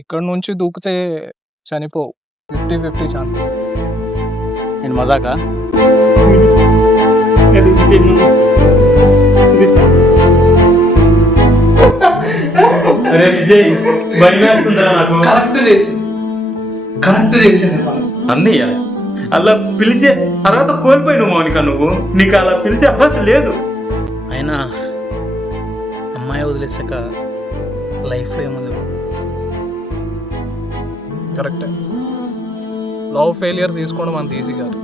ఇక్కడ నుంచి దూకితే చనిపోవు. 50-50 ఛాన్స్. నేను మజాకా అరే విజయ్ భయం వేస్తుందిరా నాకు. కరెక్ట్ చేసింది పని. అన్నయ్య అలా పిలిచే అర్హత కోల్పోయిన మౌనిక, నువ్వు నీకు అలా పిలిచే అర్హత లేదు. అయినా అమ్మాయి వదిలేసాక లైఫ్లో ఏముంది? కరెక్టే. లవ్ ఫెయిలియర్ తీసుకోవడం అంత ఈజీ కాదు.